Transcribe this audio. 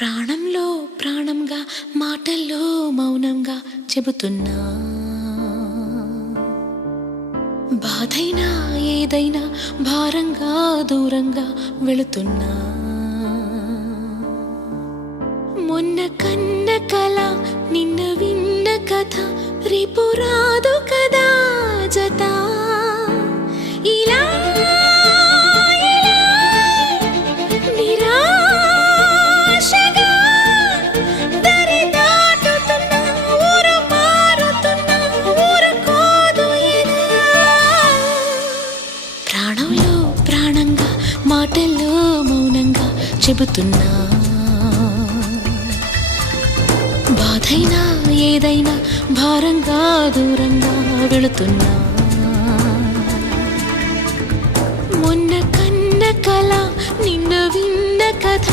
ప్రాణంలో ప్రాణంగా మాటల్లో మౌనంగా చెబుతున్నా, బాధైనా ఏదైనా భారంగా దూరంగా వెళుతున్నా. మొన్న కన్న కల నిన్న విన్న కథ రేపు రాదు కదా జత. ఇలా నిరాశగా దరి దాటుతున్నా, ఊరు మారుతున్నా, ఊరుకోదు ఇలా. ప్రాణంలో ప్రాణంగా మాటల్లో మౌనంగా చెబుతున్నా, బాధైనా ఏదైనా భారంగా దూరంగా వెళుతున్నా. మొన్న కన్న కల నిన్న విన్న కథ